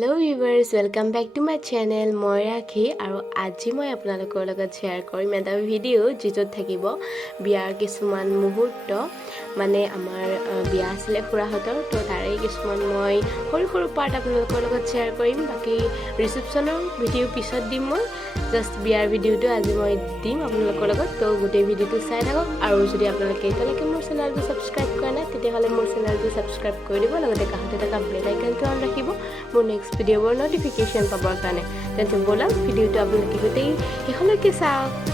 Hello viewers, welcome back to my channel. মই ৰাখি আৰু আজি মই আপোনালোকৰ লগত শ্বেয়াৰ কৰিম এটা ভিডিও যিটোত থাকিব বিয়াৰ কিছুমান মুহূৰ্ত মানে আমাৰ বিয়া আছিল খুৰাহঁতৰ তো তাৰে কিছুমান মই সৰু পাৰ্ট আপোনালোকৰ লগত শ্বেয়াৰ কৰিম বাকি ৰিসেপচনৰ ভিডিও পিছত দিম মই জাস্ট বিয়াৰ ভিডিওটো আজি মই দিম আপোনালোকৰ লগত তো গোটেই ভিডিওটো চাই থাকক আৰু যদি আপোনালোকে এতিয়ালৈকে মোৰ চেনেলটো সাবস্ক্ৰাইব কৰা নাই তেতিয়াহলে মোৰ চেনেলটো সাবস্ক্ৰাইব কৰি দিব লগতে কাষতে থকা বেল আইকনটো অন ৰাখিব মোৰ নেক্সট ভিডিওৰ নোটিফিকেশন পাবৰ কাৰণে তেন্তে বলা ভিডিওটো আপোনালোকে গোটেই শেষলৈকে চাওক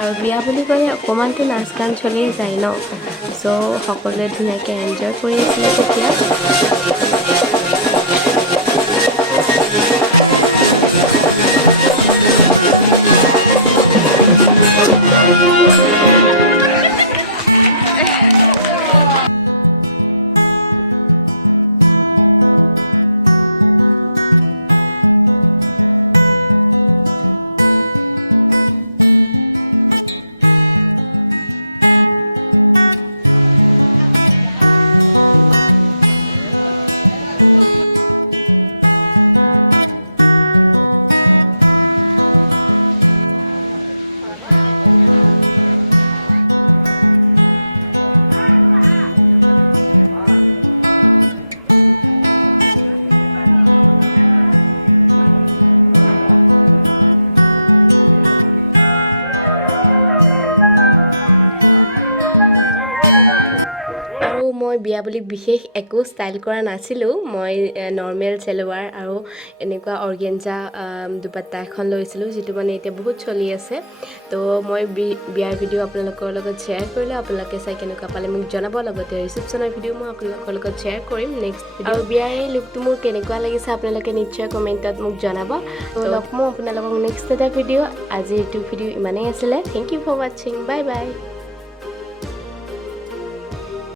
আৰু বিয়া বুলি ক'লে অকমানটো নাচ গান চলিয়ে যায় ন সো সকলোৱে ধুনীয়াকৈ এনজয় কৰি আছিল তেতিয়া মই বিয়া বুলি বিশেষ একো ষ্টাইল কৰা নাছিলো মই নৰ্মেল চেলৱাৰ আৰু এনেকুৱা অৰ্গেঞ্জা দুপাট্টা এখন লৈছিলো যেটো মানে এতিয়া বহুত চলি আছে তো মই বিয়াৰ ভিডিও আপোনালোকৰ লগত শ্বেয়াৰ কৰিলে আপোনালোকে চাই কেনেকুৱা পালে মোক জনাব লগতে ৰিসেপচনৰ ভিডিও মই আপোনালোকৰ লগত শ্বেয়াৰ কৰিম নেক্সট ভিডিও আৰু বিয়াৰ এই লুকটো মোৰ কেনেকুৱা লাগিছে আপোনালোকে নিশ্চয় কমেন্টত মোক জনাব তো লগ মই আপোনালোকক নেক্সট এটা ভিডিও আজি এইটো ভিডিও ইমানেই আছিলে thank you for watching bye by